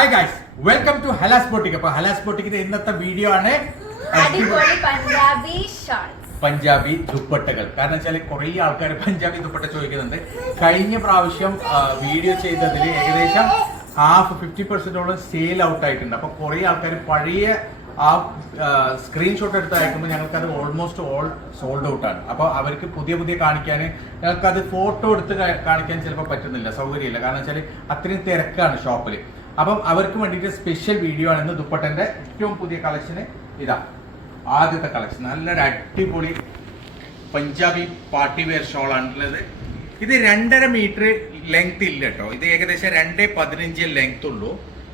Hi guys welcome to Halas boutique അപ്പൊ ഹലാസ് ബോട്ടിക്കിന്റെ ഇന്നത്തെ video ആണ് പഞ്ചാബി ദുപ്പട്ടകൾ. കാരണം വെച്ചാൽ കുറെ ആൾക്കാർ പഞ്ചാബി ദുപ്പട്ട ചോദിക്കുന്നുണ്ട്. കഴിഞ്ഞ പ്രാവശ്യം വീഡിയോ ചെയ്തതിൽ ഏകദേശം ഹാഫ് ഫിഫ്റ്റി പെർസെന്റോളം സെയിൽ ഔട്ട് ആയിട്ടുണ്ട്. അപ്പൊ കുറെ ആൾക്കാർ പഴയ ആ സ്ക്രീൻഷോട്ട് എടുത്ത് അയക്കുമ്പോൾ ഞങ്ങൾക്ക് അത് ഓൾമോസ്റ്റ് ഓൾ സോൾഡ് ഔട്ട് ആണ്. അപ്പോൾ അവർക്ക് പുതിയ പുതിയ കാണിക്കാൻ ഞങ്ങൾക്ക് അത് ഫോട്ടോ എടുത്ത് കാണിക്കാൻ ചിലപ്പോൾ പറ്റുന്നില്ല. സൗകര്യമില്ല. കാരണം വെച്ചാൽ അത്രയും തിരക്കാണ് ഷോപ്പിൽ അപ്പം അവർക്ക് വേണ്ടിയിട്ട് സ്പെഷ്യൽ വീഡിയോ ആണ് ഇന്ന് ദുപ്പട്ടന്റെ ഏറ്റവും പുതിയ കളക്ഷന് ഇതാ. ആദ്യത്തെ കളക്ഷൻ നല്ലൊരു അടിപൊളി പഞ്ചാബി പാർട്ടി വെയർ ഷോൾ ആണുള്ളത് ഇത് രണ്ടര മീറ്റർ ലെങ്ത് ഇല്ല കേട്ടോ. ഇത് ഏകദേശം രണ്ട് പതിനഞ്ച് ലെങ്ത് ഉള്ളൂ.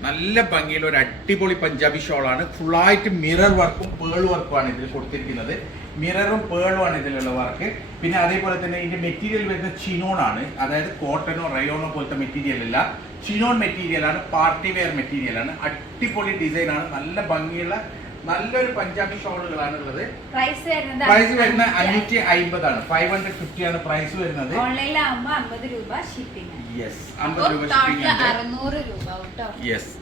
നല്ല ഭംഗിയിൽ ഒരു അടിപൊളി പഞ്ചാബി ഷോളാണ് ഫുള്ളായിട്ട് മിറർ വർക്കും പേൾ വർക്കും ആണ് ഇതിൽ കൊടുത്തിരിക്കുന്നത്. മിററും പേളും ആണ് ഇതിലുള്ള വർക്ക് പിന്നെ അതേപോലെ തന്നെ ഇതിന്റെ മെറ്റീരിയൽ വരുന്ന ചിനോൺ ആണ്. അതായത് കോട്ടനോ റയോണോ പോലത്തെ മെറ്റീരിയൽ അല്ല. ചിനോൺ മെറ്റീരിയൽ ആണ് പാർട്ടി വെയർ മെറ്റീരിയൽ ആണ്. അടിപൊളി ഡിസൈൻ ആണ്. നല്ല ഭംഗിയുള്ള നല്ലൊരു പഞ്ചാബി ഷോളുകളാണ് ഉള്ളത്. പ്രൈസ് വരുന്നത് അഞ്ഞൂറ്റി അമ്പതാണ് ഫൈവ് ഹൺഡ്രഡ് ഫിഫ്റ്റി ആണ് പ്രൈസ് വരുന്നത്. ഓൺലൈനിലാകുമ്പോ അമ്പത് രൂപ ഷിപ്പിംഗ് യെസ് അമ്പത് രൂപ ഷിപ്പിംഗ് യെസ്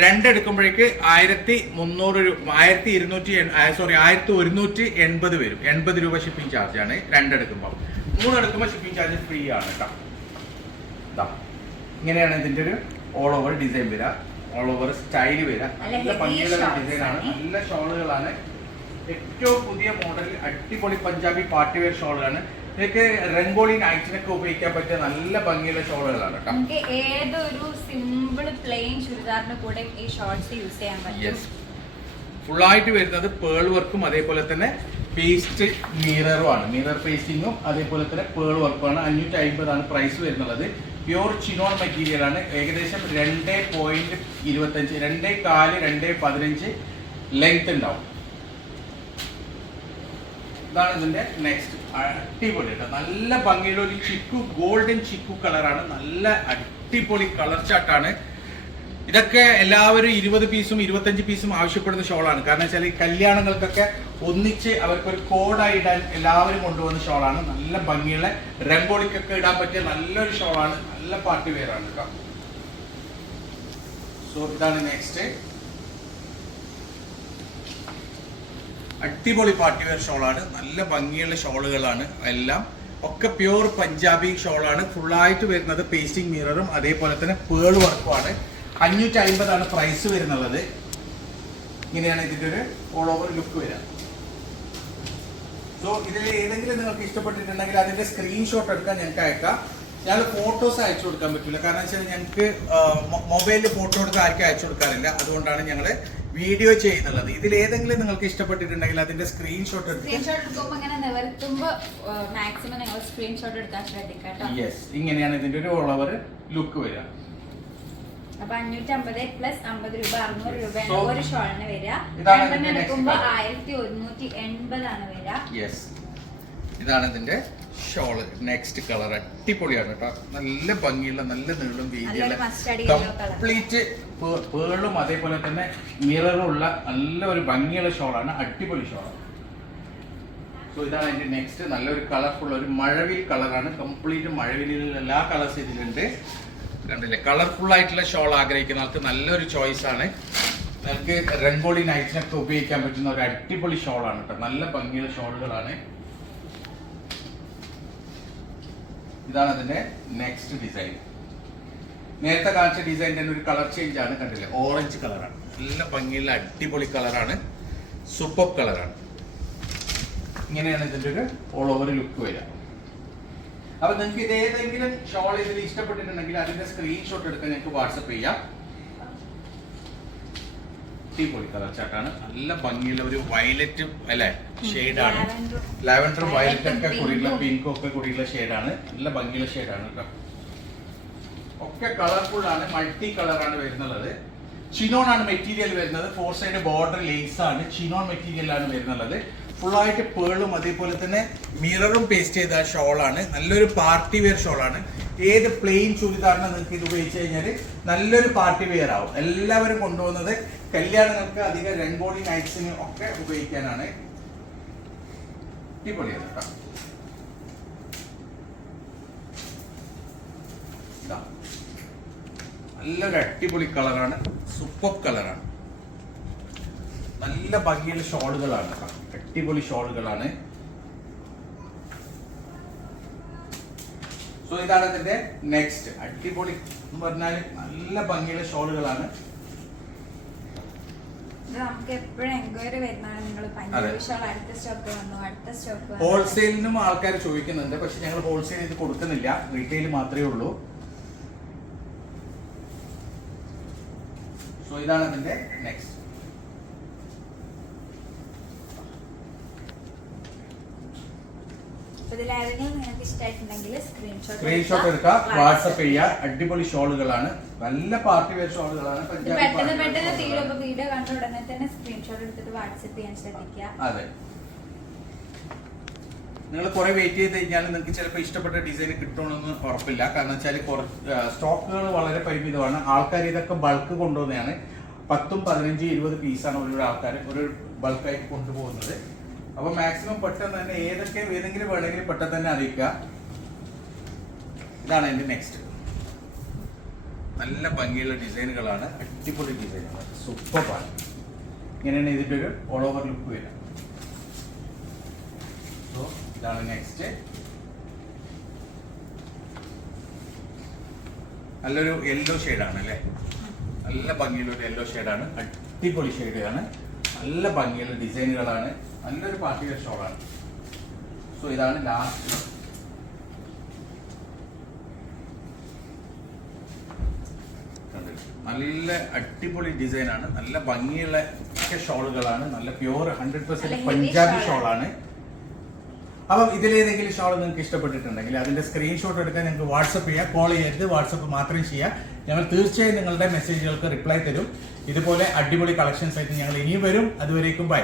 രണ്ടെടുക്കുമ്പോഴേക്ക് ആയിരത്തി മുന്നൂറ് രൂപ ആയിരത്തി ഇരുന്നൂറ്റി സോറി ആയിരത്തി ഒരുന്നൂറ്റി എൺപത് വരും. എൺപത് രൂപ ഷിപ്പിംഗ് ചാർജ് ആണ് രണ്ടെടുക്കുമ്പോൾ മൂന്നെടുക്കുമ്പോൾ ഷിപ്പിംഗ് ചാർജ് ഫ്രീ ആണ് കേട്ടോ. ഇങ്ങനെയാണ് ഇതിന്റെ ഒരു ഓൾ ഓവർ ഡിസൈൻ വരിക ഓൾ ഓവർ സ്റ്റൈൽ വരിക നല്ല ഭംഗിയുള്ള ഡിസൈൻ ആണ്. നല്ല ഷോളുകളാണ് ഏറ്റവും പുതിയ മോഡൽ അടിപൊളി പഞ്ചാബി പാർട്ടി വെയർ ഷോളുകളാണ് ഇതൊക്കെ രംഗോളി നൈറ്റിനൊക്കെ ഉപയോഗിക്കാൻ പറ്റിയ നല്ല ഭംഗിയുള്ള ഷോളുകളാണ് നമുക്ക് ഏതൊരു സിമ്പിൾ പ്ലെയിൻ ചുരിദാറിന് കൂടെ ഈ ഷോർട്സ് യൂസ് ചെയ്യാൻ പറ്റും? ഫുൾ ഫുള്ളായിട്ട് വരുന്നത് പേൾ വർക്കും അതേപോലെ തന്നെ പേസ്റ്റ് മിററും ആണ്. മിറർ പേസ്റ്റിങ്ങും അതേപോലെ തന്നെ പേൾ വർക്കുമാണ് അഞ്ഞൂറ്റി അമ്പതാണ് പ്രൈസ് വരുന്നത് പ്യൂർ ചിനോൺ മെറ്റീരിയൽ ആണ്. ഏകദേശം രണ്ട് പോയിന്റ് ഇരുപത്തഞ്ച് രണ്ട് കാൽ രണ്ട് പതിനഞ്ച് ലെങ്ത് ഉണ്ടാവും. ഇതാണ് ഇതിന്റെ നെക്സ്റ്റ് അടിപൊളി കേട്ടോ. നല്ല ഭംഗിയുള്ള ഒരു ചിക്കു ഗോൾഡൻ ചിക്കു കളറാണ് നല്ല അടിപൊളി കളർ ചാട്ടാണ് ഇതൊക്കെ എല്ലാവരും ഇരുപത് പീസും ഇരുപത്തഞ്ച് പീസും ആവശ്യപ്പെടുന്ന ഷോളാണ് കാരണം വെച്ചാൽ ഈ കല്യാണങ്ങൾക്കൊക്കെ ഒന്നിച്ച് അവർക്കൊരു കോഡായി ഇടാൻ എല്ലാവരും കൊണ്ടുവന്ന ഷോളാണ് നല്ല ഭംഗിയുള്ള രംഗോളിക്കൊക്കെ ഇടാൻ പറ്റിയ നല്ലൊരു ഷോളാണ് നല്ല പാർട്ടി വെയറാണ് കേട്ടോ. സോ ഇതാണ് നെക്സ്റ്റ് അടിപൊളി പാർട്ടി വെയർ ഷോളാണ് നല്ല ഭംഗിയുള്ള ഷോളുകളാണ് എല്ലാം. ഒക്കെ പ്യൂർ പഞ്ചാബി ഷോളാണ് ഫുള്ളായിട്ട് വരുന്നത് പേസ്റ്റിംഗ് മിററും അതേപോലെ തന്നെ പേൾ വർക്കുമാണ് അഞ്ഞൂറ്റി അമ്പതാണ് പ്രൈസ് വരുന്നത് ഇങ്ങനെയാണ് ഇതിന്റെ ഒരു ഓൾ ഓവർ ലുക്ക് വരിക. സോ ഇതിൽ ഏതെങ്കിലും നിങ്ങൾക്ക് ഇഷ്ടപ്പെട്ടിട്ടുണ്ടെങ്കിൽ അതിന്റെ സ്ക്രീൻഷോട്ട് എടുക്കാൻ ഞങ്ങൾക്ക് അയക്കാം. ഞാൻ ഫോട്ടോസ് അയച്ചു കൊടുക്കാൻ പറ്റില്ല കാരണം വെച്ചാൽ ഞങ്ങൾക്ക് മൊബൈലിൽ ഫോട്ടോ എടുക്കാൻ ആർക്കും അയച്ചു കൊടുക്കാറില്ല. അതുകൊണ്ടാണ് ഞങ്ങൾ വീഡിയോ ചെയ്യുന്നുള്ളത്. ഇതിൽ ഏതെങ്കിലും നിങ്ങൾക്ക് ഇഷ്ടപ്പെട്ടിട്ടുണ്ടെങ്കിൽ അതിന്റെ സ്ക്രീൻഷോട്ട് യെസ് ഇങ്ങനെയാണ് ഇതിന്റെ ഒരു ഓൾ ഓവർ ലുക്ക് വരിക. അപ്പൊ അഞ്ഞൂറ്റി അമ്പത് പ്ലസ് അമ്പത് രൂപ അറുന്നൂറ് രൂപയാണ് So, ഒരു ഷോളിന് വരിക. ഇതാണ് രണ്ടെണ്ണം എടുക്കുമ്പോ ആയിരത്തി ഒരുന്നൂറ്റി എൺപതാണ് വരിക. ഇതാണ് ഇതിന്റെ ഷോൾ നെക്സ്റ്റ് കളർ അടിപൊളിയാണ് കേട്ടോ നല്ല ഭംഗിയുള്ള നല്ല നീളം വീതിയുള്ള. കംപ്ലീറ്റ് പേളും അതേപോലെ തന്നെ മിററും ഉള്ള നല്ല ഒരു ഭംഗിയുള്ള ഷോളാണ് അടിപൊളി ഷോളാണ് സോ ഇതാണ് അതിന്റെ നെക്സ്റ്റ് നല്ലൊരു കളർഫുൾ ഒരു മഴവിൽ കളറാണ് കംപ്ലീറ്റ് മഴവിലുള്ള എല്ലാ കളേഴ്സ് ഇതിലുണ്ട്. കണ്ടില്ലേ? കളർഫുൾ ആയിട്ടുള്ള ഷോൾ ആഗ്രഹിക്കുന്ന ആൾക്ക് നല്ലൊരു ചോയ്സ് ആണ്. നിങ്ങൾക്ക് രംഗോളി നൈറ്റിനൊക്കെ ഉപയോഗിക്കാൻ പറ്റുന്ന ഒരു അടിപൊളി ഷോളാണ് കേട്ടോ നല്ല ഭംഗിയുള്ള ഷോളുകളാണ് ഇതാണ് അതിന്റെ നെക്സ്റ്റ് ഡിസൈൻ നേരത്തെ കാണിച്ച ഡിസൈൻ തന്നെ ഒരു കളർ ചേഞ്ച് ആണ് കണ്ടില്ലേ? ഓറഞ്ച് കളറാണ് നല്ല ഭംഗിയുള്ള അടിപൊളി കളറാണ് സൂപ്പർ കളറാണ് ഇങ്ങനെയാണ് ഇതിന്റെ ഒരു ഓൾ ഓവർ ലുക്ക് വരിക. അപ്പൊ നിങ്ങൾക്ക് ഇത് ഏതെങ്കിലും ഷോൾ ഇതിൽ ഇഷ്ടപ്പെട്ടിട്ടുണ്ടെങ്കിൽ അതിന്റെ സ്ക്രീൻഷോട്ട് എടുക്കാൻ ഞങ്ങൾക്ക് വാട്സപ്പ് ചെയ്യാം. അടിപൊളി കളർ ചാട്ടാണ് നല്ല ഭംഗിയുള്ള ഒരു വയലറ്റ് അല്ലെ? ഷെയ്ഡാണ് ആണ്. ലാവൻഡർ വയലറ്റ് ഒക്കെ കൂടിയുള്ള പിങ്കും ഒക്കെ കൂടിയുള്ള ഷെയ്ഡാണ് നല്ല ഭംഗിയുള്ള ഷെയ്ഡാണ് കേട്ടോ ഒക്കെ കളർഫുൾ ആണ് മൾട്ടി കളറാണ് വരുന്നത് ചിനോൺ ആണ് മെറ്റീരിയൽ വരുന്നത്. ഫോർ സൈഡ് ബോർഡർ ലേസ് ആണ്. ചിനോൺ മെറ്റീരിയൽ ആണ് വരുന്നത് ഫുൾ ആയിട്ട് പേളും അതേപോലെ തന്നെ മിററും പേസ്റ്റ് ചെയ്ത ഷോളാണ് നല്ലൊരു പാർട്ടി വെയർ ഷോളാണ് ഏത് പ്ലെയിൻ ചുരിദാറിനെ നിങ്ങൾക്ക് ഇത് ഉപയോഗിച്ച് കഴിഞ്ഞാൽ നല്ലൊരു പാർട്ടി വെയർ ആവും. എല്ലാവരും കൊണ്ടുപോകുന്നത് കല്യാണങ്ങൾക്ക് അധികം രംഗോളി നൈറ്റ്സിന് ഒക്കെ ഉപയോഗിക്കാനാണ്. അടിപൊളിയാണ് കേട്ടോ. നല്ലൊരു അടിപൊളി കളറാണ് സൂപ്പർ കളറാണ് നല്ല ഭംഗിയുള്ള ഷോളുകളാണ് അടിപൊളി ഷോളുകളാണ്. സോ ഇതാണ് ഇതിന്റെ നെക്സ്റ്റ് അടിപൊളി. എന്ന് പറഞ്ഞാൽ നല്ല ഭംഗിയുള്ള ഷോളുകളാണ്. ഹോൾസെയിലിനും ആൾക്കാർ ചോദിക്കുന്നുണ്ട്. പക്ഷെ ഞങ്ങൾ ഹോൾസെയിൽ ഇത് കൊടുക്കുന്നില്ല. റീറ്റെയിൽ മാത്രമേ ഉള്ളൂ. സോ ഇതാണ് അതിന്റെ നെക്സ്റ്റ് സ്ക്രീൻഷോട്ട് എടുക്കുക വാട്സപ്പ് ചെയ്യുക അടിപൊളി ഷോളുകളാണ്. നല്ല പാർട്ടി വെയർ ഷോളുകളാണ്. പെട്ടെന്ന് പെട്ടെന്ന് തീരും. വീഡിയോ കണ്ട ഉടനെ തന്നെ സ്ക്രീൻഷോട്ട് എടുത്തിട്ട് വാട്സപ്പ് ചെയ്യാൻ ശ്രദ്ധിക്കുക. അതെ. നിങ്ങൾ കുറെ വെയിറ്റ് ചെയ്ത് കഴിഞ്ഞാൽ നിങ്ങൾക്ക് ചിലപ്പോൾ ഇഷ്ടപ്പെട്ട ഡിസൈൻ കിട്ടണമെന്ന് ഉറപ്പില്ല. കാരണം വെച്ചാൽ സ്റ്റോക്കുകൾ വളരെ പരിമിതമാണ്. ആൾക്കാർ ഇതൊക്കെ ബൾക്ക് കൊണ്ടുവന്നതാണ്. പത്തും പതിനഞ്ചും ഇരുപത് പീസാണ് ഒരു ആൾക്കാർ ഒരു ബൾക്കായിട്ട് കൊണ്ടുപോകുന്നത്. അപ്പൊ മാക്സിമം പെട്ടെന്ന് തന്നെ ഏതൊക്കെ ഏതെങ്കിലും വേണമെങ്കിലും പെട്ടെന്ന് തന്നെ അറിയിക്കുക. ഇതാണ് എന്റെ നെക്സ്റ്റ് നല്ല ഭംഗിയുള്ള ഡിസൈനുകളാണ് അടിപൊളി ഡിസൈനുകൾ സൂപ്പറാണ് ഇങ്ങനെയാണ് ഇതിന്റെ ഒരു ഓൾ ഓവർ ലുക്ക് വരിക. സോ ഇതാണ് നെക്സ്റ്റ് നല്ലൊരു യെല്ലോ ഷെയ്ഡാണ് അല്ലേ? നല്ല ഭംഗിയുള്ള ഒരു യെല്ലോ ഷെയ്ഡാണ് അടിപൊളി ഷെയ്ഡാണ് നല്ല ഭംഗിയുള്ള ഡിസൈനുകളാണ് നല്ലൊരു പാർട്ടി വെയർ ഷോളാണ് സോ ഇതാണ് ലാസ്റ്റ് നല്ല അടിപൊളി ഡിസൈനാണ് നല്ല ഭംഗിയുള്ള ഒക്കെ ഷോളുകളാണ്. നല്ല പ്യൂർ ഹൺഡ്രഡ് പെർസെന്റ് പഞ്ചാബി ഷോളാണ്. അപ്പം ഇതിലേതെങ്കിലും ഷോൾ നിങ്ങൾക്ക് ഇഷ്ടപ്പെട്ടിട്ടുണ്ടെങ്കിൽ അതിന്റെ സ്ക്രീൻഷോട്ട് എടുക്കാൻ നിങ്ങൾക്ക് വാട്സപ്പ് ചെയ്യാം. കോൾ ചെയ്യരുത്. വാട്സപ്പ് മാത്രം ചെയ്യാം. ഞങ്ങൾ തീർച്ചയായും നിങ്ങളുടെ മെസ്സേജുകൾക്ക് റിപ്ലൈ തരും. ഇതുപോലെ അടിപൊളി കളക്ഷൻസ് ആയിട്ട് ഞങ്ങൾ ഇനിയും വരും. അതുവരേക്കും ബൈ